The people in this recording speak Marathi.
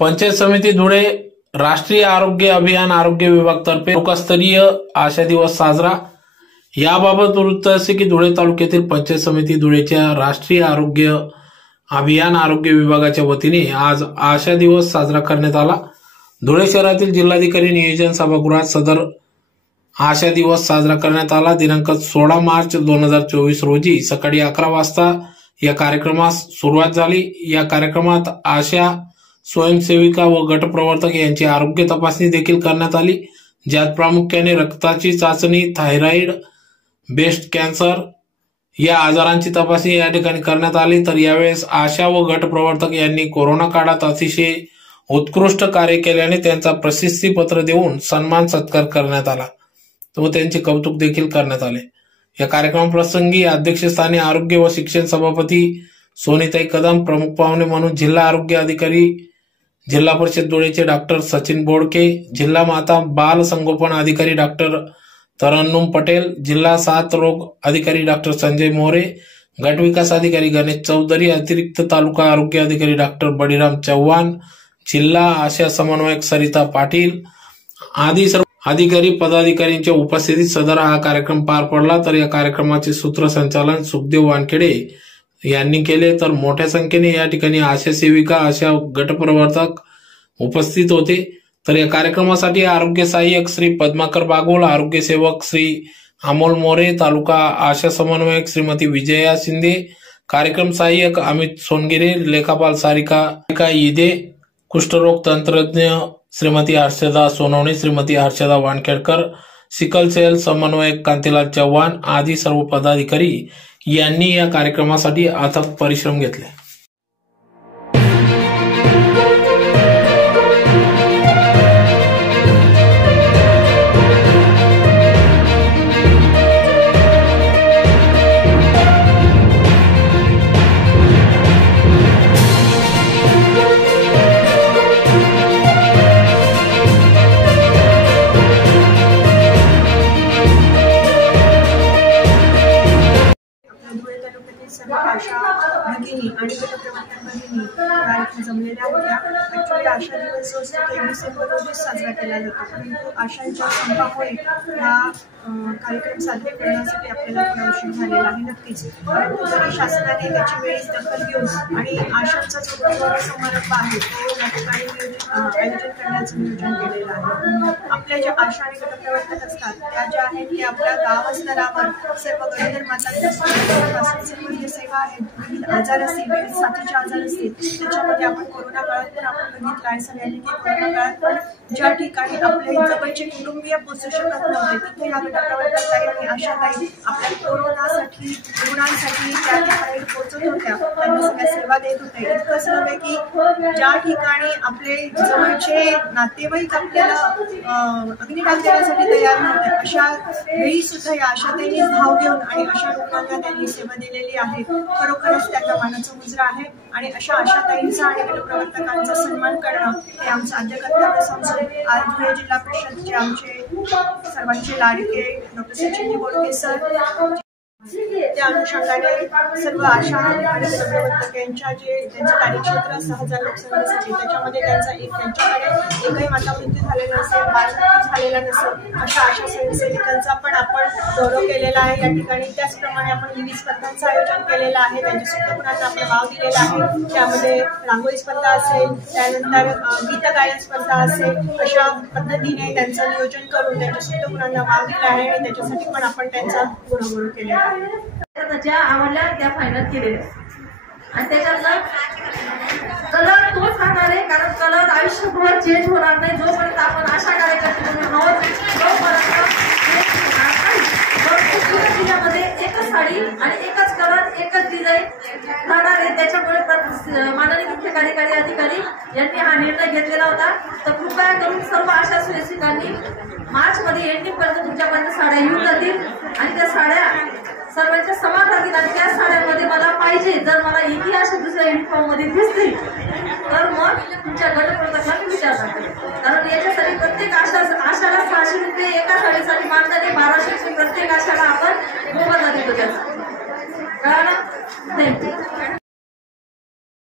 पंचायत समिती धुळे राष्ट्रीय आरोग्य अभियान आरोग्य विभाग तर्फे तालुकास्तरीय आशा दिवस साजरा। याबाबत वृत्त असे की धुळे तालुक्यातील पंचायत समिती धुळेच्या राष्ट्रीय आरोग्य अभियान आरोग्य विभागाच्या वतीने आज आशा दिवस साजरा करण्यात आला। धुळे शहरातील जिल्हाधिकारी नियोजन सभागृहात सदर आशा दिवस साजरा करण्यात आला। दिनांक 16 मार्च 2024 रोजी सकाळी 11 वाजता या कार्यक्रमास सुरुवात झाली। या कार्यक्रमात आशा स्वयंसेविका व गटप्रवर्तक यांची आरोग्य तपासणी देखील करण्यात आली, ज्यात प्रामुख्याने रक्ताची चाचणी, थायरॉइड, ब्रेस्ट कॅन्सर या आजारांची तपासणी या ठिकाणी करण्यात आली। तर यावेळेस आशा व गटप्रवर्तक यांनी कोरोना काळात अतिशय उत्कृष्ट कार्य केल्याने त्यांचा प्रशस्ती पत्र देऊन सन्मान सत्कार करण्यात आला व त्यांचे कौतुक देखील करण्यात आले। या कार्यक्रमाप्रसंगी अध्यक्षस्थानी आरोग्य व शिक्षण सभापती सोनीताई कदम, प्रमुख पाहुणे म्हणून जिल्हा आरोग्य अधिकारी जिल्हा परिषद धुळेचे डॉक्टर सचिन बोडके, जिल्हा माता बाल संगोपन अधिकारी डॉक्टर तरन्नुम पटेल, जिल्हा साथ रोग अधिकारी डॉक्टर संजय मोरे, गट विकास अधिकारी गणेश चौधरी, अतिरिक्त तालुका आरोग्य अधिकारी डॉक्टर बळीराम चव्हाण, जिल्हा आशा समन्वयक सरिता पाटील आदी सर्व अधिकारी पदाधिकाऱ्यांच्या उपस्थितीत सदर हा कार्यक्रम पार पडला। तर या कार्यक्रमाचे सूत्रसंचालन सुखदेव वानखेडे यांनी केले। तर मोठ्या संख्येने या ठिकाणी आशा सेविका, आशा गटप्रवर्तक उपस्थित होते। तर या कार्यक्रमासाठी आरोग्य सहाय्यक श्री पद्माकर बागोल, आरोग्य सेवक श्री अमोल मोरे, तालुका आशा समन्वयक श्रीमती विजया शिंदे, कार्यक्रम सहाय्यक अमित सोनगिरे, लेखापाल सारिका ईदे, कुष्ठरोग तंत्रज्ञ श्रीमती हर्षदा सोनवणे, श्रीमती हर्षदा वानखेडकर, सिकल सेल समन्वयक कांतीलाल चव्हाण आदी सर्व पदाधिकारी यांनी या कार्यक्रमासाठी अथक परिश्रम घेतले। आशा भगिनी आणि गटप्रवर्तक भगिनी या इथे जमलेल्या होत्या। ऍक्च्युली आशा दिवस जो असतो तो डिसेंबर रोजी साजरा केला जातो, परंतु आशांच्या संपामुळे हा कार्यक्रम साजरा करण्यासाठी आपल्याला थोडा उशीर झालेला आहे नक्कीच, परंतु तरी शासनाने त्याची वेळीच दखल घेऊन आणि आशांचा जो गौरव समारंभ आहे तो या ठिकाणी आयोजन करण्याचं नियोजन केलेलं आहे। आपल्या ज्या आशा आणि गटप्रवर्तक असतात त्या ज्या आहेत ते आपल्या गाव स्तरावर सर्व गरोदर मातांच्या सुरक्षेपासून सर्व जे सेवा आहेत, विविध आजार असतील, विविध साथीचे आजार असतील, त्याच्यामध्ये आपण कोरोना काळात पण आपण बघितलं आहे सगळ्यांनी की कोरोना काळात पण ज्या ठिकाणी आपले जवळचे कुटुंबीय पोहोचू शकत नव्हते तिथे या गटप्रवर्तकताई आणि आशाताई आपल्या कोरोनासाठी रुग्णांसाठी त्या ठिकाणी पोहोचत होत्या, त्यांना सगळ्या सेवा देत होत्या। इतकंच नव्हे की ज्या ठिकाणी आपले जवळचे नातेवाईक आपल्याला अग्निदान देण्यासाठी तयार नव्हते अशा वेळी सुद्धा या आशाताईंनी धाव घेऊन आणि अशा लोकांना त्यांनी सेवा दिलेली आहे। खरोखरच त्यांना मानाचा मुजरा आहे आणि अशा आशाताईंचा आणि गटप्रवर्तकांचा सन्मान करणं हे आमचं आद्य कर्तव्य समजून आज धुळे जिल्हा परिषदचे आमचे सर्वांचे लाडके डॉक्टर सचिन बोडके सर त्या अनुषंगाने सर्व आशा आणि गटप्रवर्तक यांच्या जे त्यांचे कार्यक्षेत्र 6000 लोकसंख्येसाठी त्याच्यामध्ये त्यांच्याकडे एकही माता मृत्यू झालेला नसेल, बालमृत्यू झालेला नसेल अशा आशा स्वयंसेविकांचा पण आपण गौरव केलेला आहे या ठिकाणी। त्याचप्रमाणे आपण विविध स्पर्धांचं आयोजन केलेलं आहे, त्यांच्या सुप्तगुणांना आपलं वाव दिलेला आहे। त्यामध्ये रांगोळी स्पर्धा असेल, त्यानंतर गीत गायन स्पर्धा असेल, अशा पद्धतीने त्यांचं नियोजन करून त्यांच्या सुप्तगुणांना वाव दिला आहे आणि त्याच्यासाठी पण आपण त्यांचा गुणगौरव केलेला आहे। ज्या आवडल्या त्या फायनल केलेल्या आणि त्याच्यातला कलर तोच राहणार आहे, कारण कलर आयुष्यभर चेंज होणार नाही जोपर्यंत आपण अशा कार्यक्रम आहोत तिच्यामध्ये एकच साडी आणि एकच कलर एकच डिझाईन राहणार आहे। त्याच्यामुळे माननीय मुख्य कार्यकारी अधिकारी यांनी हा निर्णय घेतलेला होता। तर कृपया करून सर्व आशा स्वयंसेविकांनी मार्च मध्ये एंडिंग पर्यंत तुमच्यापर्यंत साड्या येऊन जातील आणि त्या साड्या सर्वांच्या समान राहतील आणि त्या साड्यांमध्ये मला पाहिजे जर मला इतिहास दुसऱ्या युनिफॉर्म मध्ये दिसतील तर मग तुमच्या गटप्रवर्तकांना मी विचारणार, कारण याच्यासाठी प्रत्येक आशाला 600 रुपये एका साडीसाठी मानताना 1200 रुपये प्रत्येक आशाला आपण मोबदला देतो त्याचा, कळालं? थँक्यू।